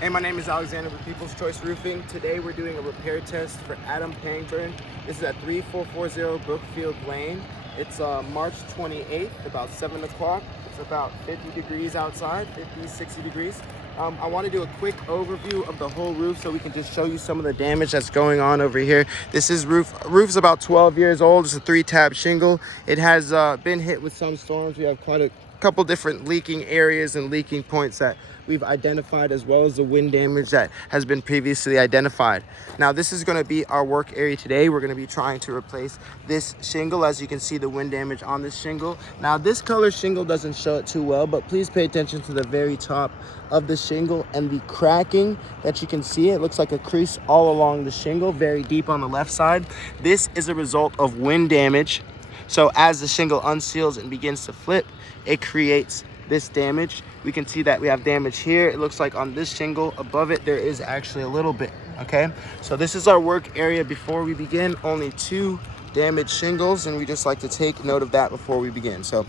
Hey, my name is Alexander with People's Choice Roofing. Today we're doing a repair test for Adam Pangburn. This is at 3440 Brookfield Lane. It's March 28th, about 7 o'clock. It's about 50 degrees outside, 50, 60 degrees. I want to do a quick overview of the whole roof so we can just show you some of the damage that's going on over here. This is roof's about 12 years old. It's a 3-tab shingle. It has been hit with some storms. We have quite a couple different leaking areas and leaking points that we've identified, as well as the wind damage that has been previously identified. Now this is going to be our work area today. We're going to be trying to replace this shingle. As you can see, the wind damage on this shingle. Now this color shingle doesn't show it too well, but please pay attention to the very top of the shingle and the cracking that you can see. It looks like a crease all along the shingle, very deep on the left side. This is a result of wind damage. So as the shingle unseals and begins to flip, it creates this damage. We can see that we have damage here. It looks like on this shingle above it, there is actually a little bit, okay? So this is our work area before we begin. Only 2 damaged shingles, and we just like to take note of that before we begin. So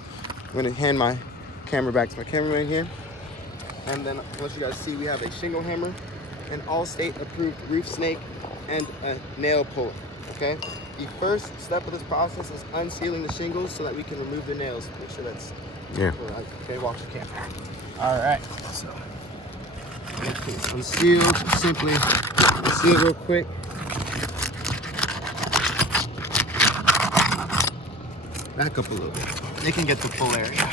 I'm gonna hand my camera back to my cameraman here. And then let you guys see, we have a shingle hammer, an Allstate approved roof snake, and a nail puller, okay? The first step of this process is unsealing the shingles so that we can remove the nails. Make sure that's okay. Watch the camera. All right, so okay, it's unsealed. Simply seal it real quick. Back up a little bit. They can get the full area.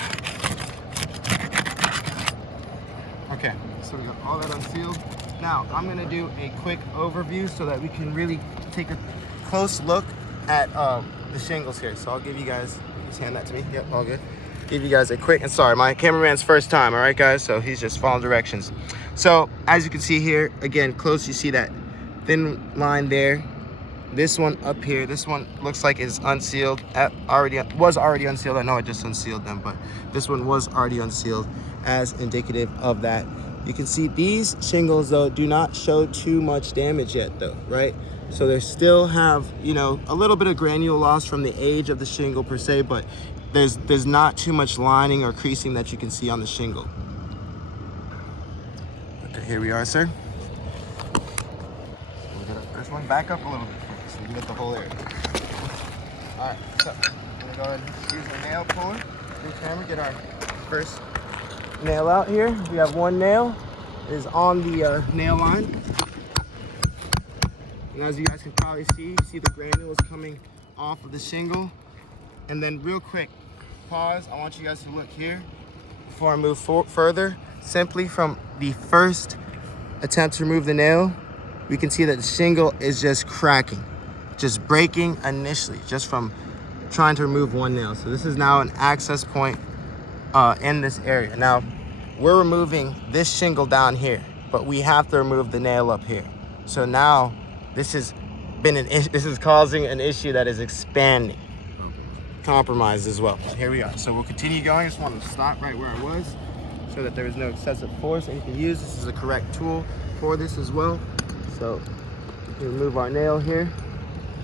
Okay, so we got all that unsealed. Now I'm gonna do a quick overview so that we can really take a close look at the shingles here. So I'll give you guys, just hand that to me. Yep, all good. Give you guys a quick, and sorry, my cameraman's first time, all right guys? So he's just following directions. So as you can see here, again, close, you see that thin line there. This one up here, this one looks like it's unsealed, was already unsealed. I know I just unsealed them, but this one was already unsealed as indicative of that. You can see these shingles though do not show too much damage yet though, right? So they still have, you know, a little bit of granule loss from the age of the shingle per se, but there's not too much lining or creasing that you can see on the shingle. Okay, here we are, sir. We'll get our first one. Back up a little bit so we can get the whole area. All right, so I'm gonna go ahead and use my nail puller. New camera, get our first nail out here. We have one nail. It is on the nail line. And as you guys can probably see, the granules coming off of the shingle. And then real quick, pause. I want you guys to look here before I move further. Simply from the first attempt to remove the nail, we can see that the shingle is just cracking, just breaking initially, just from trying to remove one nail. So this is now an access point in this area. Now, we're removing this shingle down here, but we have to remove the nail up here. So now this is causing an issue that is expanding. Compromised as well. But here we are. So we'll continue going. I just wanted to stop right where I was so that there is no excessive force that you can use. This is the correct tool for this as well. So we remove our nail here.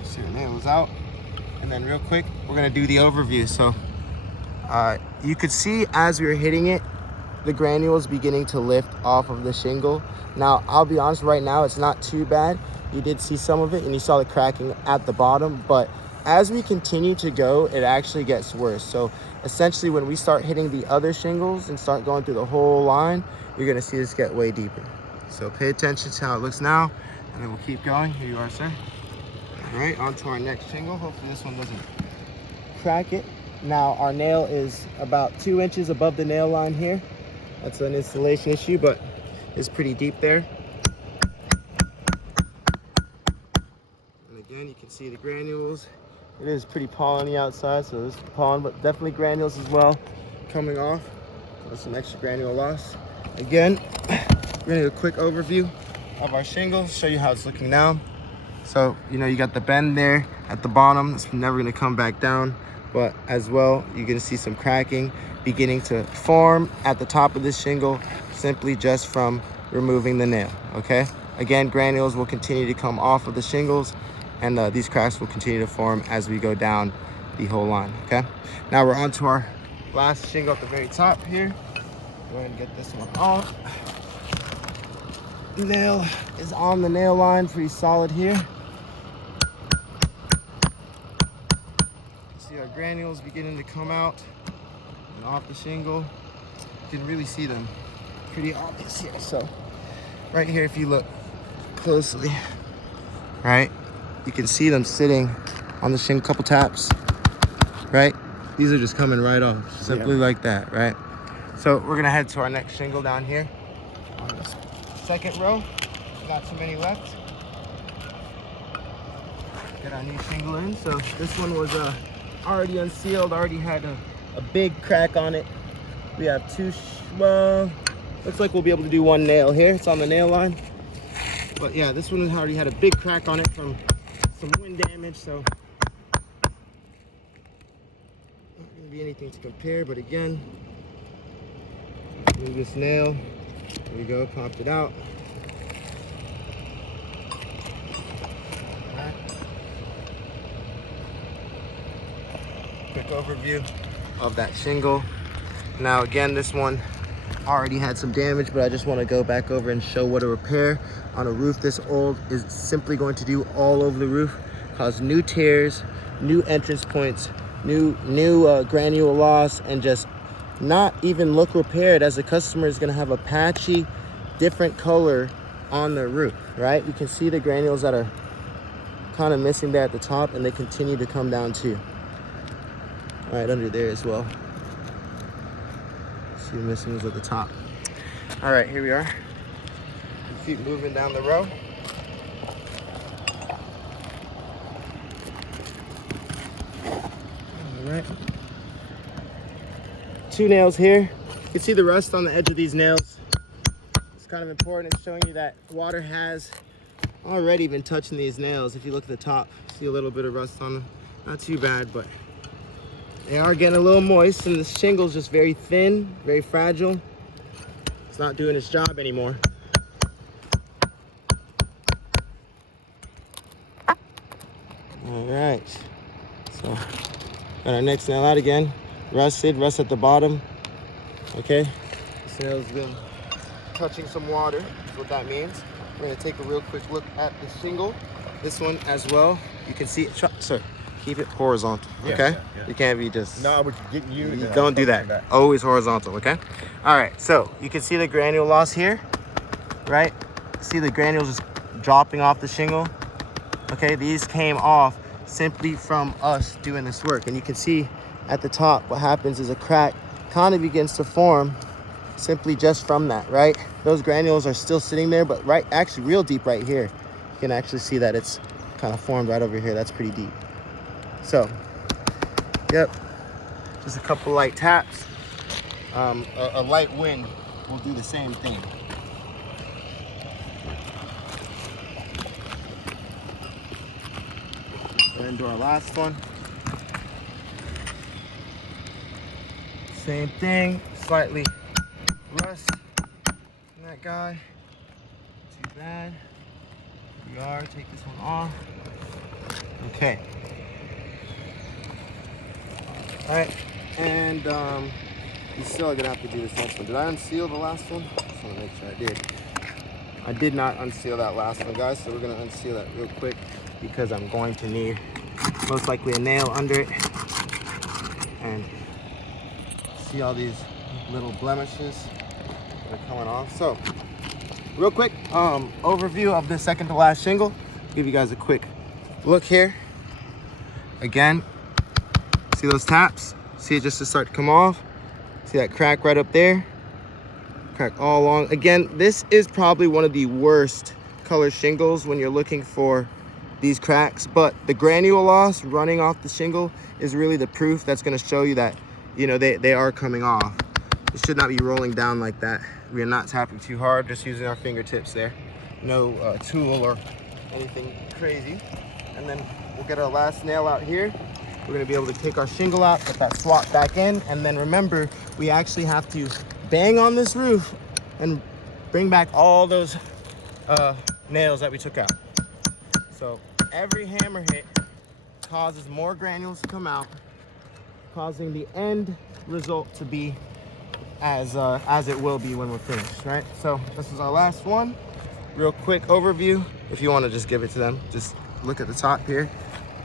See, the nail is out. And then real quick, we're gonna do the overview. So you could see as we were hitting it, the granules beginning to lift off of the shingle. Now, I'll be honest, right now it's not too bad. You did see some of it and you saw the cracking at the bottom, but as we continue to go, it actually gets worse. So essentially when we start hitting the other shingles and start going through the whole line, you're gonna see this get way deeper. So pay attention to how it looks now, and then we'll keep going. Here you are, sir. All right, on to our next shingle. Hopefully this one doesn't crack it. Now our nail is about 2 inches above the nail line here. That's an installation issue, but it's pretty deep there. And again, you can see the granules. It is pretty polleny outside, so there's pollen, but definitely granules as well coming off. There's some extra granule loss. Again, we're gonna do a quick overview of our shingle, show you how it's looking now. So, you know, you got the bend there at the bottom. It's never gonna come back down, but as well, you're gonna see some cracking beginning to form at the top of this shingle, simply just from removing the nail, okay? Again, granules will continue to come off of the shingles, and these cracks will continue to form as we go down the whole line, okay? Now we're on to our last shingle at the very top here. Go ahead and get this one off. nail is on the nail line, pretty solid here. See our granules beginning to come out and off the shingle. You can really see them pretty obvious here. So right here, if you look closely, right, you can see them sitting on the shingle, couple taps, right? These are just coming right off, simply like that, right? So we're gonna head to our next shingle down here on this second row. Not too many left. Get our new shingle in. So this one was already unsealed, already had a big crack on it. We have two, well, looks like we'll be able to do one nail here. It's on the nail line. But yeah, this one already had a big crack on it from some wind damage, so not gonna be anything to compare, but again, move this nail. There we go, popped it out. Alright. Quick overview of that shingle. Now again, this one already had some damage, but I just want to go back over and show what a repair on a roof this old is simply going to do all over the roof. Cause new tears, new entrance points, new granule loss, and just not even look repaired, as the customer is going to have a patchy, different color on the roof, right? You can see the granules that are kind of missing there at the top, and they continue to come down too. All right, under there as well. See the missing ones at the top. All right, here we are. Keep moving down the row. All right. Two nails here. You can see the rust on the edge of these nails. It's kind of important. It's showing you that water has already been touching these nails. If you look at the top, see a little bit of rust on them. Not too bad, but they are getting a little moist, and the shingle's just very thin, very fragile. It's not doing its job anymore. All right, so got our next nail out again. Rust at the bottom. Okay, this nail's been touching some water. That's what that means. We're gonna take a real quick look at the shingle. This one as well. You can see it. Sir, keep it horizontal. Okay. Yeah. You can't be just. No, but getting you. Don't do that. Always horizontal. Okay. All right. So you can see the granule loss here, right? See the granules just dropping off the shingle. Okay, these came off simply from us doing this work, and you can see at the top what happens is a crack kind of begins to form simply just from that, right? Those granules are still sitting there, but right, actually real deep right here. You can actually see that it's kind of formed right over here. That's pretty deep. So, yep, just a couple light taps. A light wind will do the same thing. Go into our last one. Same thing, slightly rust in that guy. Too bad. Here we are, take this one off. Okay. All right, and you still are gonna have to do this next one. Did I unseal the last one? I just wanna make sure I did. I did not unseal that last one, guys, so we're gonna unseal that real quick because I'm going to need most likely a nail under it. And see all these little blemishes that are coming off. So, real quick, overview of the second to last shingle. Give you guys a quick look here. Again, see those taps? See it just to start to come off? See that crack right up there? Crack all along. Again, this is probably one of the worst color shingles when you're looking for these cracks, but the granule loss running off the shingle is really the proof that's going to show you that, you know, they are coming off. It should not be rolling down like that. We are not tapping too hard, just using our fingertips there. No tool or anything crazy. And then we'll get our last nail out here. We're gonna be able to take our shingle out, get that swap back in, and then remember, we actually have to bang on this roof and bring back all those nails that we took out. So every hammer hit causes more granules to come out, causing the end result to be as it will be when we're finished, right? So this is our last one. real quick overview. If you want to just give it to them, just look at the top here.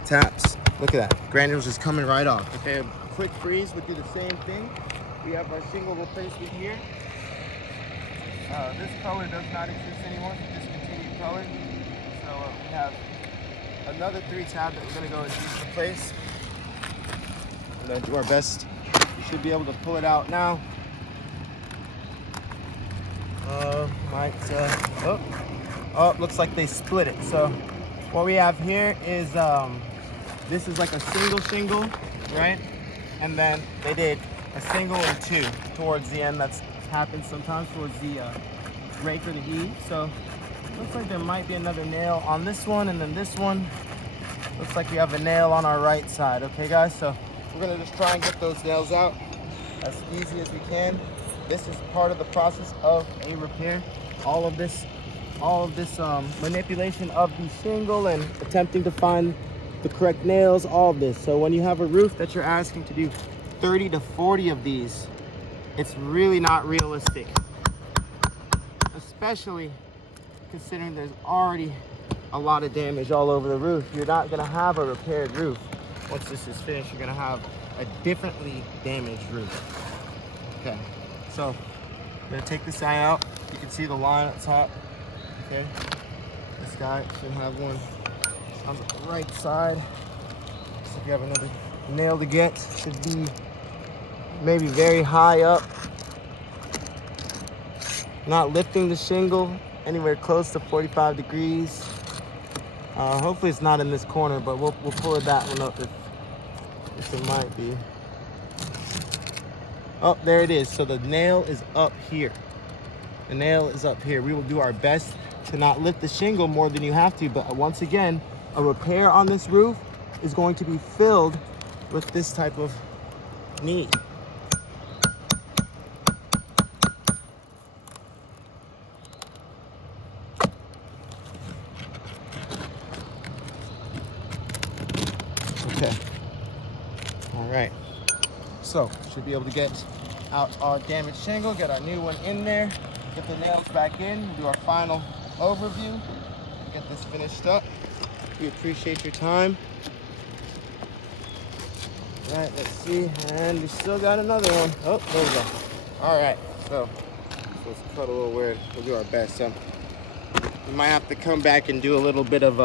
Taps. Look at that. Granules just coming right off. Okay, a quick freeze would do the same thing. We have our shingle replacement here. This color does not exist anymore. It's a discontinued color. So we have another 3 tab that we're going to go and replace. We're going to do our best. We should be able to pull it out now. Looks like they split it. So what we have here is this is like a single shingle, right? And then they did a single and 2 towards the end. That's happens sometimes towards the rake or the E. So looks like there might be another nail on this one, and then this one looks like we have a nail on our right side. Okay guys, so we're gonna just try and get those nails out as easy as we can. This is part of the process of a repair. All of this manipulation of the shingle and attempting to find the correct nails, all of this. So when you have a roof that you're asking to do 30 to 40 of these, it's really not realistic, especially considering there's already a lot of damage all over the roof. You're not gonna have a repaired roof. Once this is finished, you're gonna have a differently damaged roof. Okay, so I'm gonna take this guy out. You can see the line at the top. Okay, this guy should have one on the right side. So if you have another nail to get, should be maybe very high up. Not lifting the shingle anywhere close to 45 degrees. Hopefully it's not in this corner, but we'll pull that one up if it might be. Oh, there it is. So the nail is up here. The nail is up here. We will do our best to not lift the shingle more than you have to, but once again, a repair on this roof is going to be filled with this type of need. Okay. All right. So, should be able to get out our damaged shingle, get our new one in there, get the nails back in, do our final overview, get this finished up. We appreciate your time. All right, let's see, and we still got another one. Oh, there we go. All right, so let's cut a little weird. We'll do our best. So we might have to come back and do a little bit of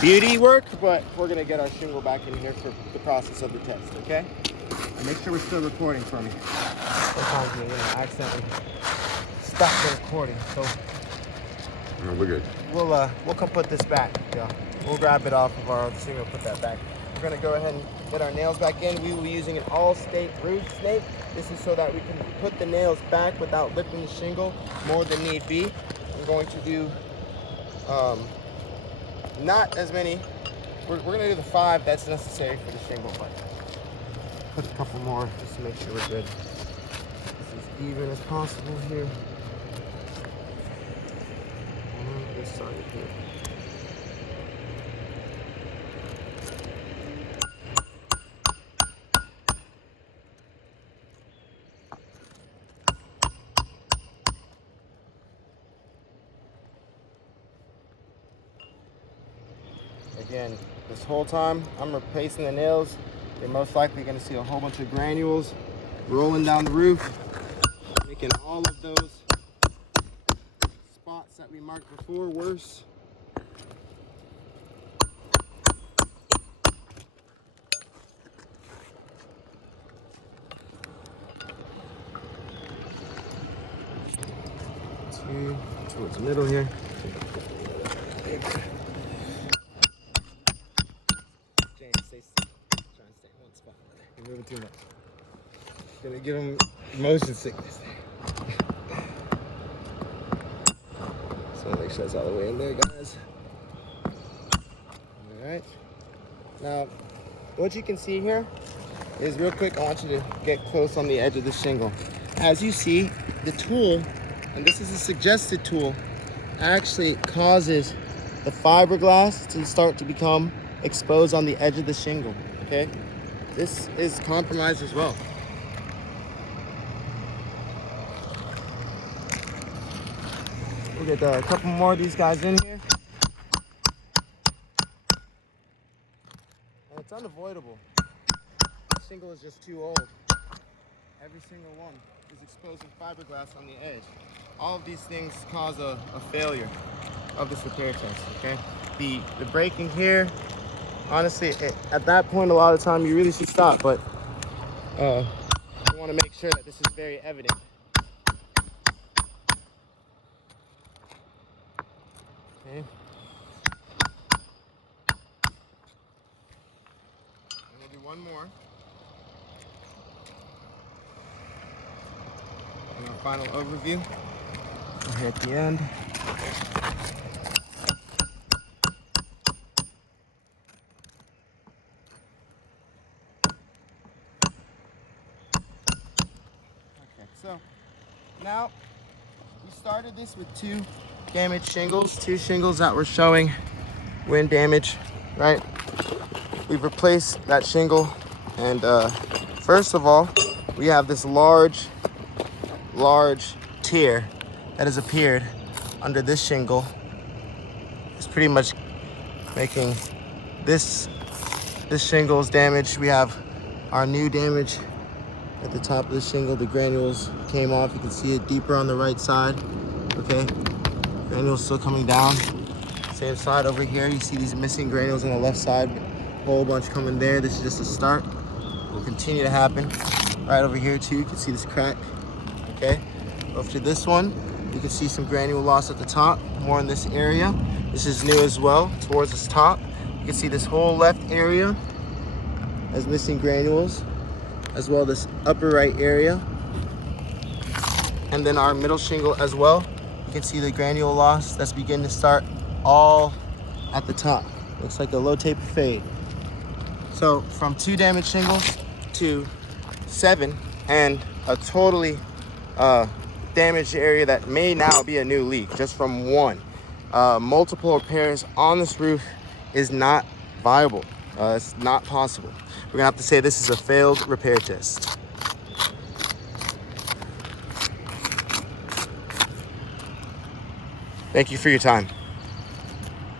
beauty work, but we're gonna get our shingle back in here for the process of the test, okay? And make sure we're still recording for me. Sometimes we accidentally stop the recording, so No, we're good. we'll come put this back. Yeah, we'll grab it off of our other shingle, put that back. We're gonna go ahead and get our nails back in. We will be using an all-state roof snake. This is so that we can put the nails back without lifting the shingle more than need be. I'm going to do not as many. We're gonna do the 5 that's necessary for the shingle, but put a couple more just to make sure we're good. This is even as possible here. And this side here. Again, this whole time I'm replacing the nails. You're most likely going to see a whole bunch of granules rolling down the roof, making all of those spots that we marked before worse. Two towards the middle here. Moving too much. Gonna give him motion sickness. So make sure that's all the way in there, guys. All right. Now, what you can see here is real quick. I want you to get close on the edge of the shingle. As you see, the tool, and this is a suggested tool, actually causes the fiberglass to start to become exposed on the edge of the shingle. Okay. This is compromised as well. We'll get a couple more of these guys in here. And it's unavoidable. The shingle is just too old. Every single one is exposing fiberglass on the edge. All of these things cause a failure of this repair test, okay? The braking here, honestly, at that point, a lot of the time you really should stop, but you want to make sure that this is very evident. Okay. And we'll do one more. And our final overview here at the end. Okay, so now we started this with two damaged shingles, two shingles that were showing wind damage, right? We've replaced that shingle, and first of all, we have this large tear that has appeared under this shingle. It's pretty much making this shingle's damage. We have our new damage at the top of the shingle. The granules came off. You can see it deeper on the right side. Okay, granules still coming down. Same side over here. You see these missing granules on the left side. A whole bunch coming there. This is just a start. Will continue to happen. Right over here too. You can see this crack. Okay, over to this one. You can see some granule loss at the top. More in this area. This is new as well. Towards this top, you can see this whole left area as missing granules, as well as this upper right area, and then our middle shingle as well. You can see the granule loss that's beginning to start all at the top. Looks like a low taper fade. So from 2 damaged shingles to 7, and a totally damaged area that may now be a new leak just from 1. Multiple repairs on this roof is not viable. It's not possible. We're gonna have to say this is a failed repair test. Thank you for your time.